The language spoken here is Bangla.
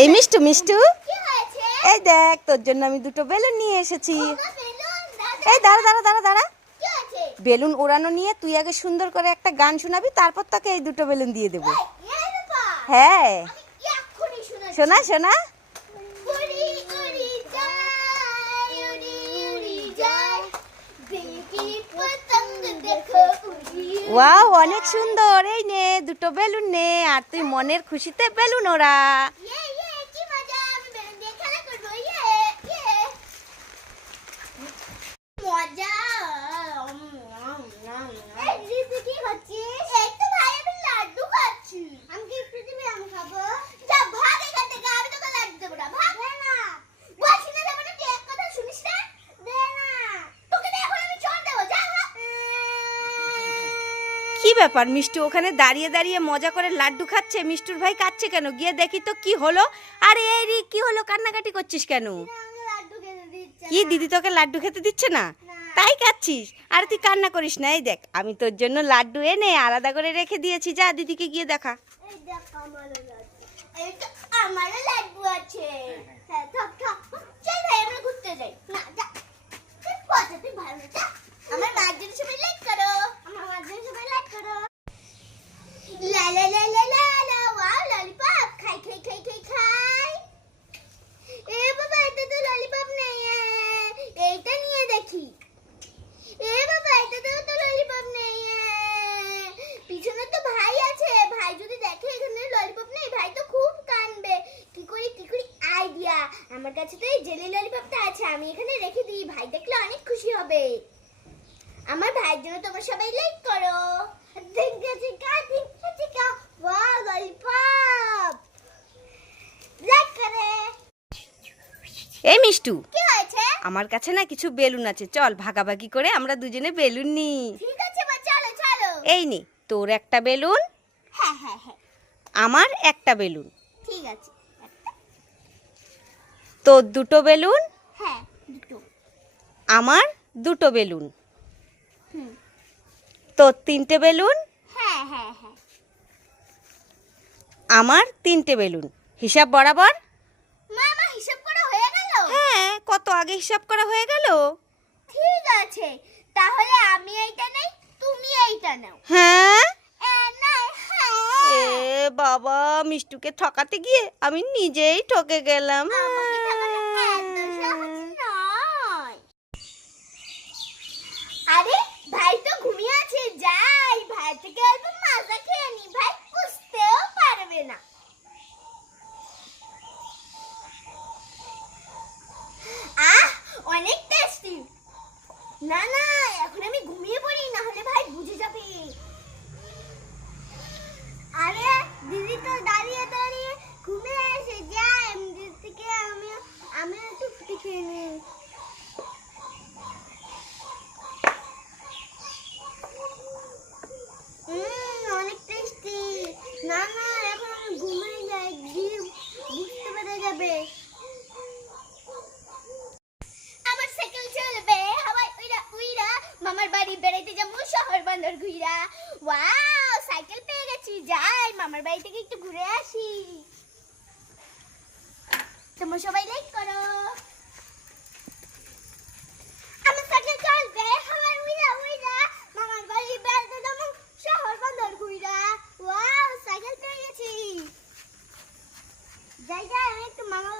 এই মিষ্টু মিষ্টু। এই দেখ তোর জন্য আমি দুটো বেলুন নিয়ে এসেছি। এই দাঁড়া দাঁড়া দাঁড়া দাঁড়া। বেলুন ওড়ানো নিয়ে তুই আগে সুন্দর করে একটা গান শোনাবি তারপর তোকে এই দুটো বেলুন দিয়ে দেবো। ব্যাপার। হ্যাঁ। শোনা শোনা। ওয়াও অনেক সুন্দর। এই নে দুটো বেলুন নে আর তুই মনের খুশিতে বেলুন ওরা ইয়ে, ইয়ে, কি মজা, আমি বেলুন দিয়ে খেলা করব, ইয়ে, ইয়ে। মজা। উম, উম, উম, উম। এই দিদি, কি খাচ্ছিস? এই তো ভাই, আমি লাড্ডু খাচ্ছি। আমি কি একটু দিবি, আমি খাব? যা, ভাগ এখান থেকে, আমি তোকে লাড্ডু দেবো না, ভাগ। বলছি না দেবো না, তুই এক কথা শুনিস না? তোকে দিয়ে এখন আমি চড় দেবো, যা, ভাগ। কি ব্যাপার? মিষ্টু ওখানে দাঁড়িয়ে দাঁড়িয়ে মজা করে লাড্ডু খাচ্ছে, মিষ্টুর ভাই কাচ্ছে কেন? গিয়ে দেখি তো কি হলো। আরে, এই কি হলো? কান্নাকাটি করছিস কেন? কি, দিদি তোকে লাড্ডু খেতে দিচ্ছে না। তাই খাচ্ছিস আর, তুই কান্না করিস না, এই দেখ, আমি তোর জন্য লাড্ডু এনে আলাদা করে রেখে দিয়েছি, যা, দিদিকে গিয়ে দেখা। আমারও লাড্ডু। আছে। হ্যাঁ, থাক, থাক। চল ভাই, আমরা ঘুরতে যাই। না, যা। তুই পচা, তুই ভালো না, যা। আমার মার জন্য সবাই লাইক করো। আমার মার জন্য সবাই লাইক করো। লা লা লা লা লা লা, ওয়াও, ললিপপ। খাই, খাই, খাই, খাই, খাই। এ বাবা, এটা তো ললিপপ নেই। এ, এইটা নিয়ে দেখি এ বাবা এটাতেও তো ললিপপ নেই এ। পিছনে তো ভাই আছে ভাই যদি দেখে এখানে ললিপপ নেই ভাই তো খুব কানবে কি করি কি করি আইডিয়া আমার কাছে তো এই জেলি ললিপপটা আছে আমি এখানে রেখে দিই। ভাই দেখলে অনেক খুশি হবে। আমার ভাইয়ের জন্য তোমরা সবাই লাইক করো। ঠিক আছে কা ঠিক আছে কা ওয়াও ললিপপ লাইক করে। এই মিষ্টু কি হয়েছে? আমার কাছে না কিছু বেলুন আছে। চল ভাগাভাগি করে আমরা দুজনে বেলুন নিই। ঠিক আছে বা চলো চলো। এই নে তোর একটা বেলুন হ্যাঁ হ্যাঁ হ্যাঁ। আমার একটা বেলুন। ঠিক আছে। তোর দুটো বেলুন? হ্যাঁ দুটো। আমার দুটো বেলুন। হুম। তোর তিনটে বেলুন? হ্যাঁ হ্যাঁ হ্যাঁ। আমার তিনটে বেলুন। হিসাব বরাবর? মা আমার হিসাব করা হয়ে গেল? হ্যাঁ কত আগে হিসাব করা হয়ে গেল ঠিক আছে তাহলে আমি এইটা নেই তুমি এইটা নাও হ্যাঁ এ, না এ হ্যাঁ বাবা, মিষ্টুকে ঠকাতে গিয়ে আমি নিজেই ঠকে গেলাম। আরে, ভাই তো ঘুমিয়ে আছে, যাই। ভাই থেকে মাজা খেয়ে নি, ভাই বুঝতেও পারবে না। আহ, অনেক টেস্টি না না, এখন আমি ঘুমিয়ে পড়ি না হলে ভাই বুঝে যাবে। আরে দিদি তো দাঁড়িয়ে দাঁড়িয়ে ঘুমিয়ে এসে যায়। থেকে আমি আমি একটু ফুটি খেয়ে নিই। আমি আমার সাইকেল চলবে। মামার বাড়ি বেড়াইতে যাব, শহর বন্দর ঘুইরা। ওয়াও, সাইকেল পেয়ে যাই, মামার বাড়ি থেকে একটু ঘুরে আসি। তোমরা সবাই লাইক করো। আমার সাইকেল চলবে মামার বাড়ি শহর বন্দর ঘুইরা। ওয়াও সাইকেল পেয়ে গেছি। যাই যাই, আমি একটু মামার